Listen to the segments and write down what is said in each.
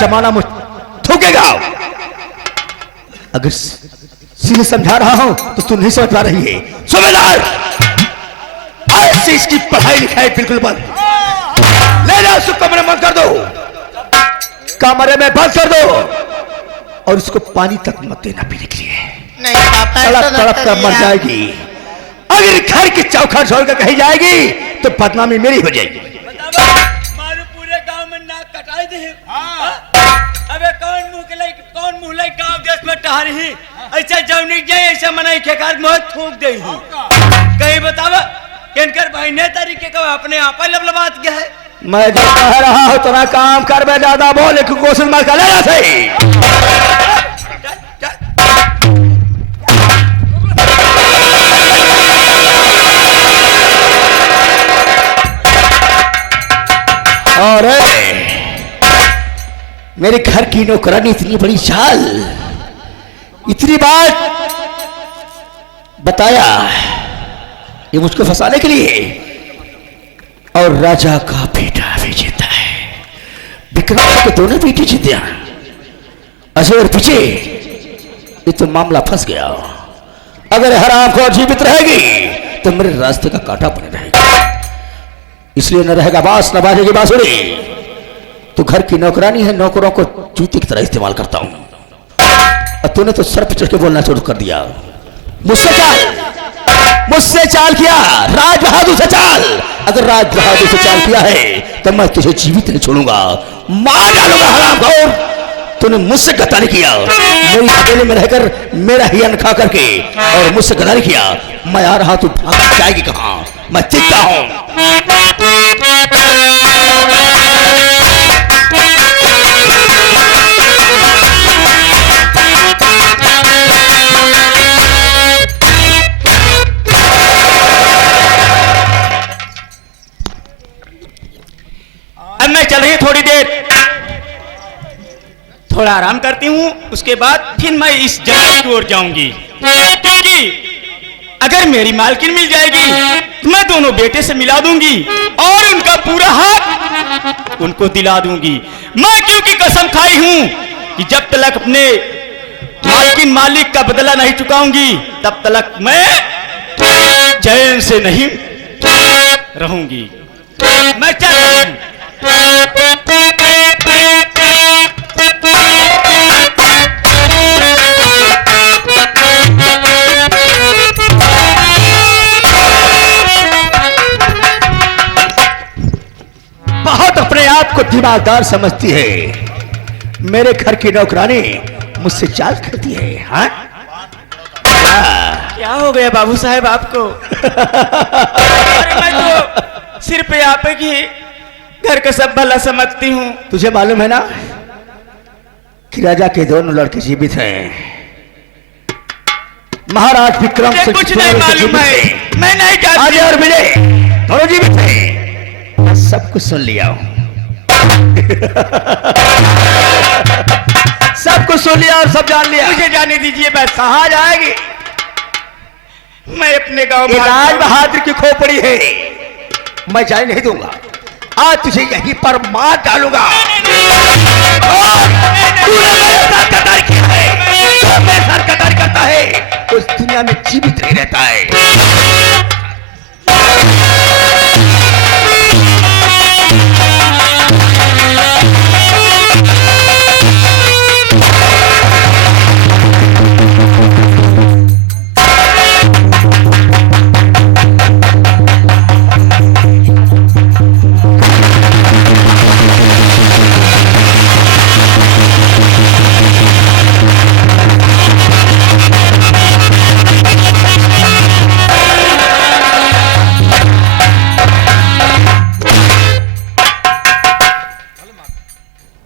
जमाना मुझ थूकेगा। अगर सीधे समझा रहा हूं तो तू नहीं समझ पा रही है। सूबेदार, ऐसी इसकी पढ़ाई लिखाई बिल्कुल बंद। ले जाओ, उसको कमरे में बंद कर दो, कमरे में बंद कर दो, और उसको पानी तक मत देना पीने के लिए। नहीं पापा, तड़प तड़प कर मर जाएगी। अगर घर की चौखट छोड़कर कहीं जाएगी तो बदनामी मेरी हो जाएगी। मारू पूरे गांव में नाक कटाई दे। अबे कौन मुंह लाई गांव देश में टहर ही ऐसा जवनी जाए ऐसा मनाई के कार मोह थूक दे ही। कहीं बतावा किनकर भाई ने तरीके का अपने आप लबलबात गया है। मैं जो कह रहा हूं तेरा काम कर, मैं ज्यादा बोले की कोशिश मत कर। ले सही और मेरे घर की नौकरानी इतनी बड़ी चाल, इतनी बात बताया ये मुझको फंसाने के लिए। और राजा का बेटा भी जीता है, विक्रम के दोनों बेटे जीते हैं, अजय और पीछे। ये तो मामला फंस गया। अगर हरामखोर जीवित रहेगी तो मेरे रास्ते का कांटा बने रहेगा, इसलिए न रहेगा बांस न बाजेगी बांसुरी। तू घर की नौकरानी है, नौकरों को जूते की तरह इस्तेमाल करता हूं, और तूने तो सर पर चढ़ के बोलना शुरू कर दिया। मुझसे चाल किया, राज बहादुर से चाल। अगर राज बहादुर से चाल किया है तो मैं तुझे जीवित नहीं छोड़ूंगा, मार डालूंगा हरामखोर। तूने मुझसे गद्दारी किया, मेरी हवेली में रहकर मेरा ही अन्न खा करके, और मुझसे गद्दारी किया। मैं आ रहा, तू भाग जाएगी कहां? मैं चिंता हूं। अब मैं चल रही थोड़ी देर, थोड़ा आराम करती हूँ, उसके बाद फिर मैं इस जंगल की ओर जाऊंगी। क्योंकि अगर मेरी मालकिन मिल जाएगी तो मैं दोनों बेटे से मिला दूंगी और उनका पूरा हक उनको दिला दूंगी। मैं क्योंकि कसम खाई हूं कि जब तक अपने मालकिन मालिक का बदला नहीं चुकाऊंगी तब तक मैं चैन से नहीं रहूंगी। मैं चल रही हूं। बहुत अपने आप को दिमागदार समझती है। मेरे घर की नौकरानी मुझसे चाल करती है। हाँ, क्या हो गया बाबू साहब आपको? अरे मैं तो सिर्फ आप की घर का सब भला समझती हूँ। तुझे मालूम है ना कि राजा के दोनों लड़के जीवित हैं। महाराज विक्रम सिंह कुछ नहीं मालूम है, मैं नहीं जानती। अजय और विजय दोनों जीवित हैं। मैं सब कुछ सुन लिया हूँ। सब कुछ सुन लिया और सब जान लिया। मुझे जाने दीजिए बस। कहाँ जाएगी? मैं अपने गांव राज बहादुर की खोपड़ी है, मैं जाने नहीं दूंगा। आज तुझे यहीं पर मार डालूंगा। तूने मेरे साथ गद्दारी किया है, जो मेरे साथ गद्दारी करता है उस दुनिया में जीवित नहीं रहता है।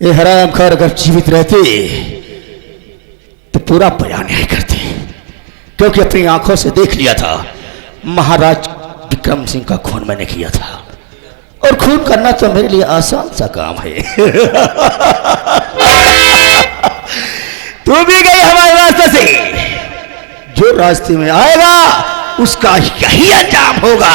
ये हरामखोर अगर जीवित रहते तो पूरा बयान नहीं करते, क्योंकि अपनी आंखों से देख लिया था महाराज विक्रम सिंह का खून मैंने किया था, और खून करना तो मेरे लिए आसान सा काम है। तू भी गई हमारे रास्ते से, जो रास्ते में आएगा उसका यही अंजाम होगा।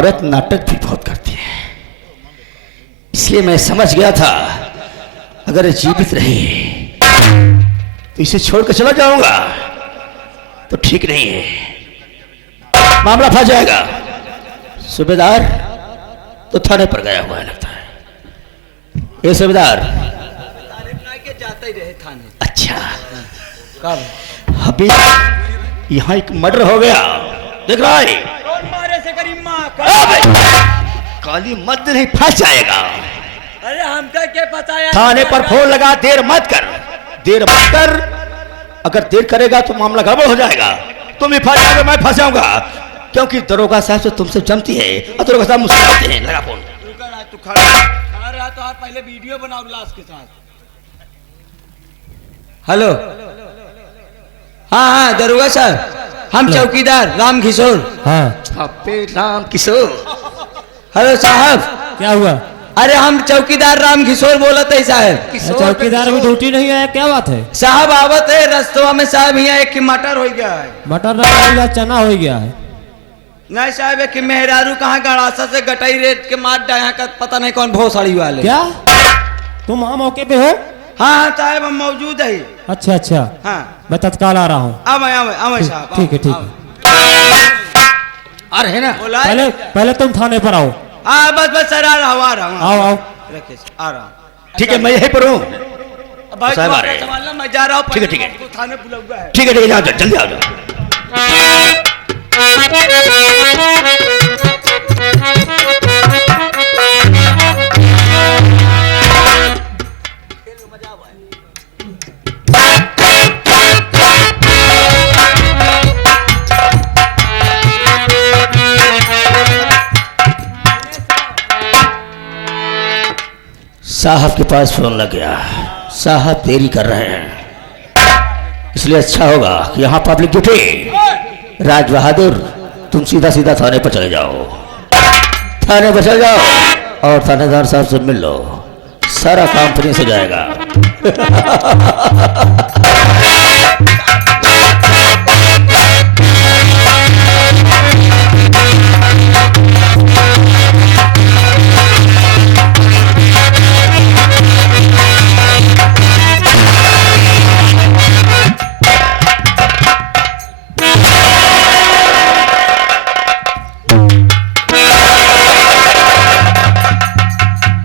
औरत नाटक भी बहुत करती है, इसलिए मैं समझ गया था अगर ये जीवित रही तो इसे छोड़कर चला जाऊंगा तो ठीक नहीं है, मामला फंस जाएगा। सूबेदार तो थाने पर गया हुआ है लगता है। ये सूबेदार जाते ही रहे थाने। अच्छा, कब? अभी यहाँ एक मर्डर हो गया, देख रहा है? कौन मारे से करीमा? अबे, काली मत नहीं, फंस जाएगा। अरे हमका क्या पता है? थाने पर फोन लगा, देर मत कर, देर मत कर। अगर देर करेगा तो मामला गड़बड़ हो जाएगा, तुम भी फंस जाओगे, मैं फंस जाऊंगा, क्योंकि दरोगा साहब से तुमसे जमती है और दरोगा साहब मुझसे जमते हैं। लगा फोन। तू खड़ा रहा तो आप पहले वीडियो बनाओ लाश के साथ। हेलो, हाँ हाँ दरोगा साहब, हम चौकीदार राम किशोर। हाँ, अबे राम किशोर, हेलो साहब। क्या हुआ? अरे हम चौकीदार राम किशोर बोला थे साहब। चौकीदार भी ड्यूटी नहीं आया, क्या बात है? साहब आवत है रस्तवा में साहब, यहाँ एक की मटर हो गया है। मटर नहीं हो गया, चना हो गया है। नहीं साहब, एक की मेहरारू कहाँ गड़ासा से गटाई रेट के मार डाया का पता नहीं कौन भोसड़ी वाले। क्या तुम वहाँ मौके पे हो? हाँ साहब हम मौजूद है। अच्छा अच्छा, हाँ मैं तत्काल आ रहा हूँ। आवे साहब। ठीक है ठीक है। आ रहे ना? बोला पहले पहले तुम थाने पर आओ। हाँ बस सर आ रहा हूँ आओ आओ। रखे आ रहा हूँ। ठीक है, मैं यहीं पर हूँ। भाई साहब आ तुम्हारा रहे हैं। संभालना, मैं जा रहा हूँ। ठीक है, ठीक है। हमको थाने बुलाया है। ठीक है, ठीक है, जाओ, जल्दी आ जाओ। साहब के पास फोन लग गया, साहब देरी कर रहे हैं, इसलिए अच्छा होगा कि यहाँ पब्लिक जुटे। राज बहादुर, तुम सीधा सीधा थाने पर चले जाओ, थाने पर चले जाओ और थानेदार साहब से मिल लो, सारा काम फिनिश हो जाएगा।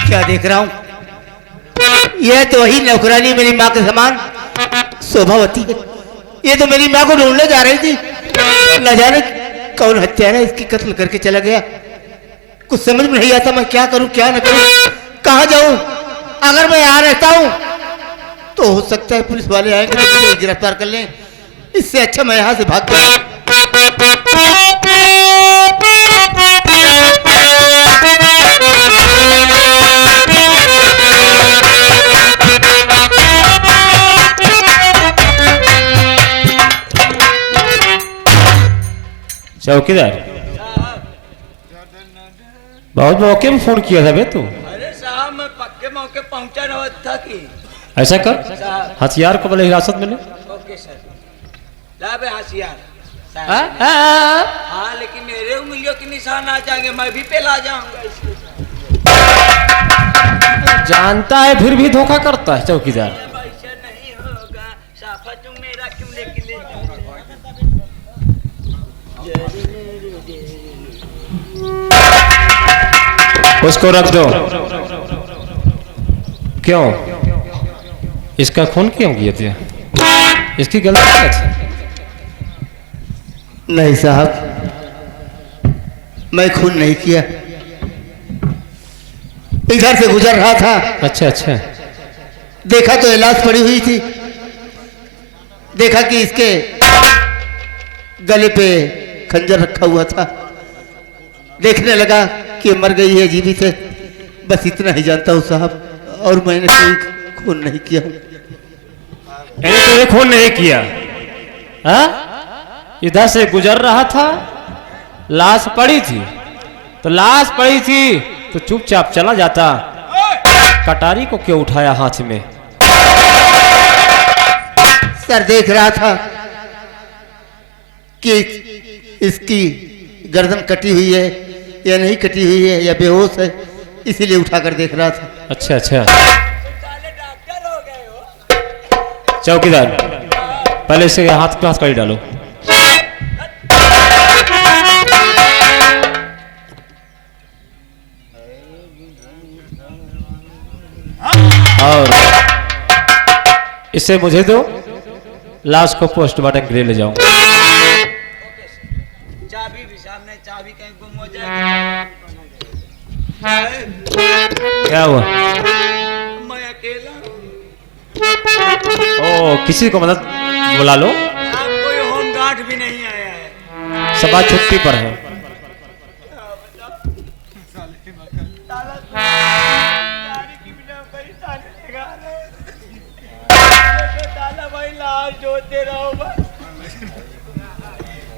क्या देख रहा हूं? यह तो वही नौकरानी मेरी माँ के समान शोभावती है। ये तो मेरी माँ को ढूंढने जा रही थी, न जाने कौन हत्यारा इसकी कत्ल करके चला गया। कुछ समझ में नहीं आता, मैं क्या करूं क्या न करूं, कहाँ जाऊं। अगर मैं यहाँ रहता हूं तो हो सकता है पुलिस वाले आएंगे तो मुझे गिरफ्तार कर लें। इससे अच्छा मैं यहाँ से भाग जाऊं। चौकीदार, बहुत मौके में फोन किया था बे तू। अरे साहब मैं पक्के मौके पहुंचा न था कि। ऐसा कर, हथियार को पहले हिरासत में ले। Okay sir. ला बे हथियार। हाँ लेकिन मेरे उंगलियों के निशान आ जाएंगे, मैं भी पेला जाऊंगा इसके। जानता है फिर भी धोखा करता है चौकीदार। ऐसा नहीं होगा, साफा तुम मेरा क्यों लेके ले जाओगे? उसको रख दो। क्यों? इसका खून क्यों किए थे? इसकी गलती क्या थी? नहीं साहब, मैं खून नहीं किया। इधर से गुजर रहा था, अच्छा अच्छा, देखा तो लाश पड़ी हुई थी, देखा कि इसके गले पे खंजर रखा हुआ था, देखने लगा कि मर गई है जीवित है, बस इतना ही जानता हूँ साहब, और मैंने कोई खून नहीं किया। मैंने तेरे खून नहीं किया? हाँ? इधर से गुजर रहा था, लाश पड़ी थी, तो लाश पड़ी थी तो चुपचाप चला जाता, कटारी को क्यों उठाया हाथ में? सर देख रहा था कि इसकी गर्दन कटी हुई है, या नहीं कटी हुई है या बेहोश है, इसीलिए उठाकर देख रहा था। अच्छा अच्छा। चौकीदार, पहले से हाथ पे हाथ कड़ी डालो। और इसे मुझे दो, लाश को पोस्टमार्टम के लिए ले जाऊं। चाबी भी सामने, चाबी कहीं गुम हो जाएगी। क्या हुआ? मैं अकेला हूँ। ओ, किसी को मदद बुला लो। आप कोई होमगार्ड भी नहीं आया है। सब आज छुट्टी पर है। जोते रहो बस,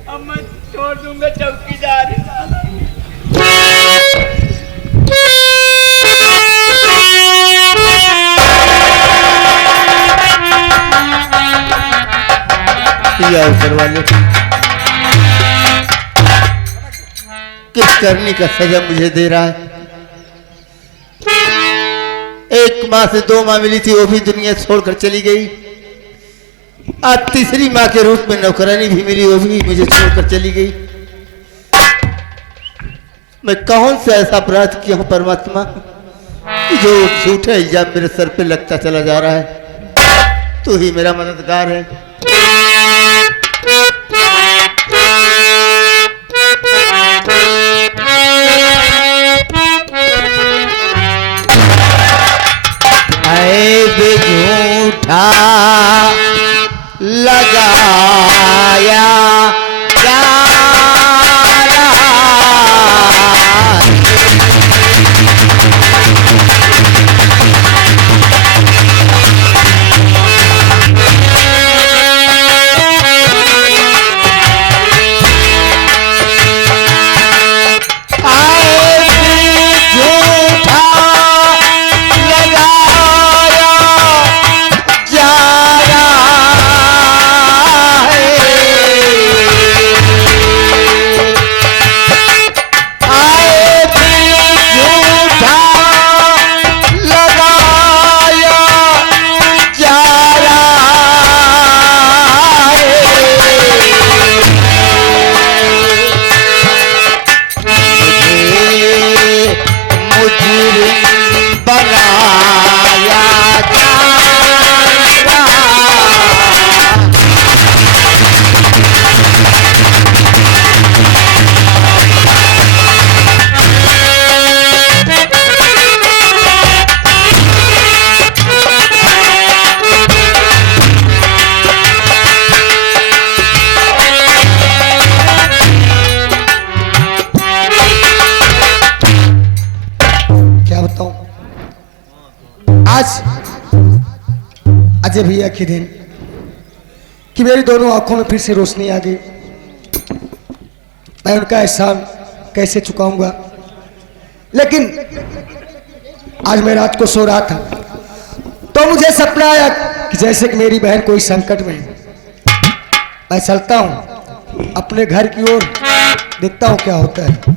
अब मैं छोड़ दूंगा चौकीदारी। अवसर वाले किस करने का सजा मुझे दे रहा है। एक माँ से 2 माँ मिली थी, वो भी दुनिया छोड़कर चली गई। आज तीसरी माँ के रूप में नौकरानी भी मिली, वो भी मुझे छोड़कर चली गई। मैं कौन सा ऐसा अपराध किया हूं परमात्मा कि जो झूठा इल्जाम मेरे सर पे लगता चला जा रहा है। तू ही मेरा मददगार है। झूठा लगाया जा रहा अजय भैया के दिन कि मेरी दोनों आंखों में फिर से रोशनी आ गई। मैं उनका एहसान कैसे चुकाऊंगा। लेकिन आज मैं रात को सो रहा था तो मुझे सपना आया कि जैसे कि मेरी बहन कोई संकट में है। मैं चलता हूं अपने घर की ओर, देखता हूं क्या होता है।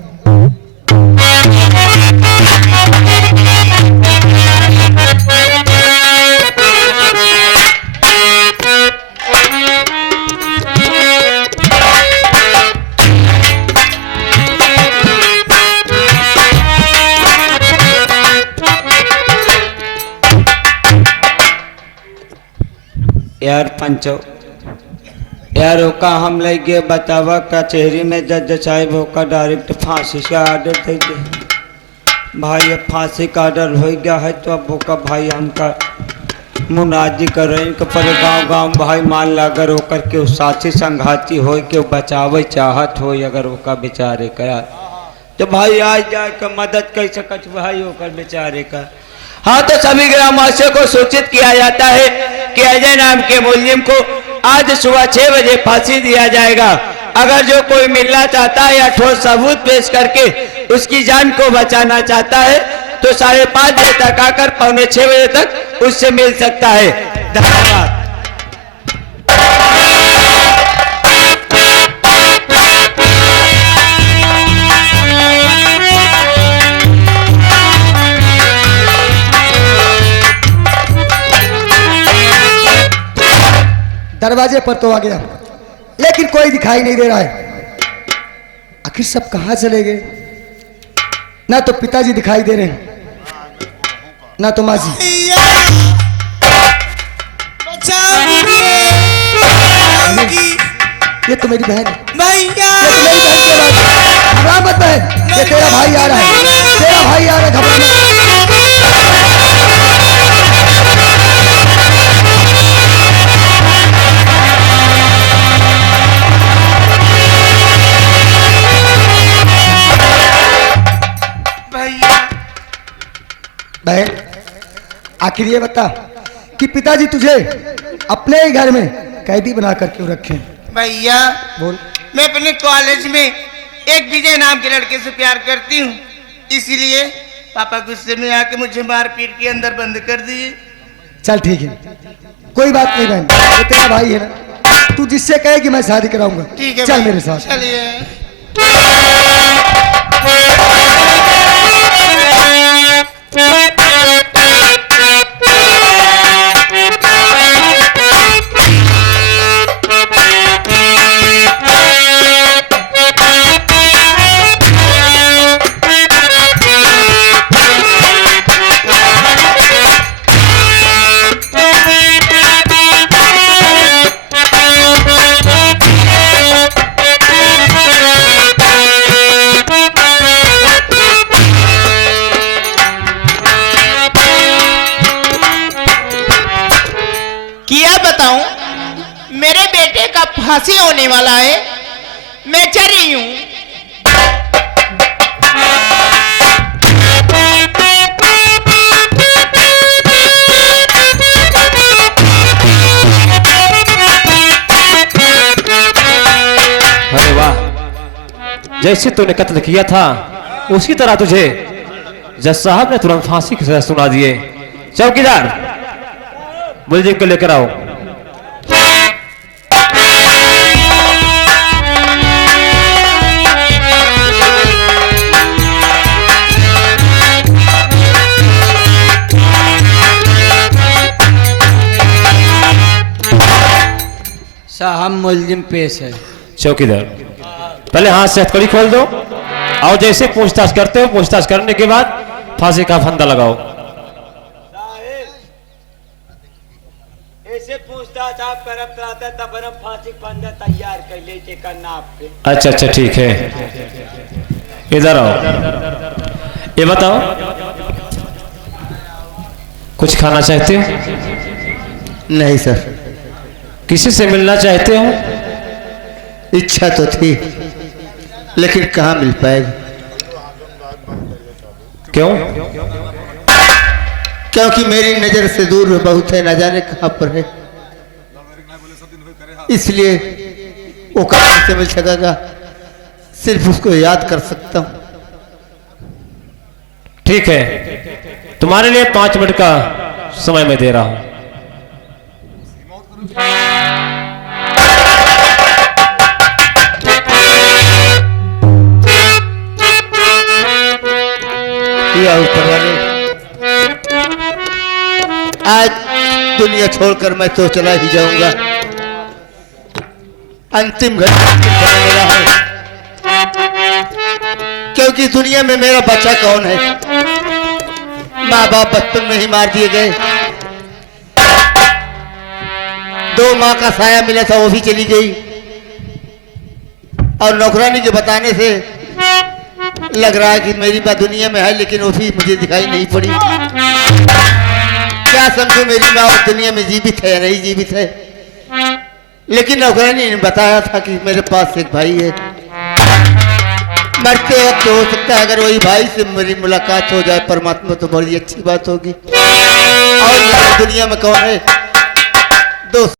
यार पंचो, यार ओका हम लगे बतावा कचहरी में जज साहब होका डायरेक्ट फांसी का आर्डर दे दे। भाई अब फांसी का आर्डर हो गया है तो अब ओका भाई हमका मुनाजी कर रहे हैं पर गांव गांव भाई मान ला अगर होकर के साथी संघाती हो के बचावे चाहत हो अगर ओका बेचारे का तो भाई आज जाए का मदद कर सकत भाई होकर बेचारे का। हाँ तो सभी ग्रामवासियों को सूचित किया जाता है कि अजय नाम के मुलजिम को आज सुबह 6 बजे फांसी दिया जाएगा। अगर जो कोई मिलना चाहता है या ठोस सबूत पेश करके उसकी जान को बचाना चाहता है तो 5:30 बजे तक आकर 5:45 बजे तक उससे मिल सकता है। धन्यवाद। दरवाजे पर तो आ गया, लेकिन कोई दिखाई नहीं दे रहा है। आखिर सब कहाँ चले गए? ना तो पिताजी दिखाई दे रहे हैं, ना तो माँ जी। ये तो मेरी बहन है, ये तो मेरी बहन की आवाज है। घबरा मत बहन, ये तेरा भाई आ रहा है, तेरा भाई आ रहा है, घबरा मत। बहन, आखिर ये बता कि पिताजी तुझे अपने ही घर में कैदी बनाकर क्यों रखे? भैया बोल। मैं अपने कॉलेज में एक विजय नाम के लड़के से प्यार करती हूँ, इसीलिए पापा गुस्से में आके मुझे मार पीट के अंदर बंद कर दिए। चल ठीक है, कोई बात नहीं बहन, ये तेरा भाई है ना, तू जिससे कहे कि मैं शादी कराऊंगा। ठीक है चल भाई, मेरे साथ। चलिए। क्या बताऊं, मेरे बेटे का फांसी होने वाला है, मैं चल रही हूं। अरे वाह, जैसे तूने कत्ल किया था उसी तरह तुझे जज साहब ने तुरंत फांसी की सजा सुना दिए। चौकीदार, मुलजिम को लेकर आओ। साहब मुलजिम पेश है। चौकीदार, पहले हाथ से हथकड़ी खोल दो और जैसे पूछताछ करते हो, पूछताछ करने के बाद फांसी का फंदा लगाओ। ऐसे पूछताछ आप करत रहते तब हम फांसी फंदा तैयार कर लेते करना आपके। अच्छा अच्छा ठीक है, इधर आओ। ये बताओ, कुछ खाना चाहते हो? नहीं सर। किसी से मिलना चाहते हो? इच्छा तो थी, लेकिन कहाँ मिल पाएगी? क्यों? क्योंकि मेरी नजर से दूर बहुत है, न जाने कहाँ पर है, इसलिए वो कहाँ से मिल सकेगा? सिर्फ उसको याद कर सकता हूँ। ठीक है, तुम्हारे लिए 5 मिनट का समय मैं दे रहा हूं। या ऊपर वाले, आज दुनिया छोड़कर मैं तो चला ही जाऊंगा। अंतिम घड़ी मेरा है, क्योंकि दुनिया में मेरा बच्चा कौन है? माँ बाप बचपन में ही मार दिए गए, 2 माँ का साया मिला था वो भी चली गई, और नौकरानी के बताने से लग रहा है कि मेरी माँ दुनिया में है, लेकिन वो भी मुझे दिखाई नहीं पड़ी। क्या समझो, मेरी माँ दुनिया में जीवित है या नहीं जीवित है? लेकिन नौकरानी ने बताया था कि मेरे पास एक भाई है, मरते वक्त हो सकता है अगर वही भाई से मेरी मुलाकात हो जाए परमात्मा तो बड़ी अच्छी बात होगी। और दुनिया में कौन है? दोस्त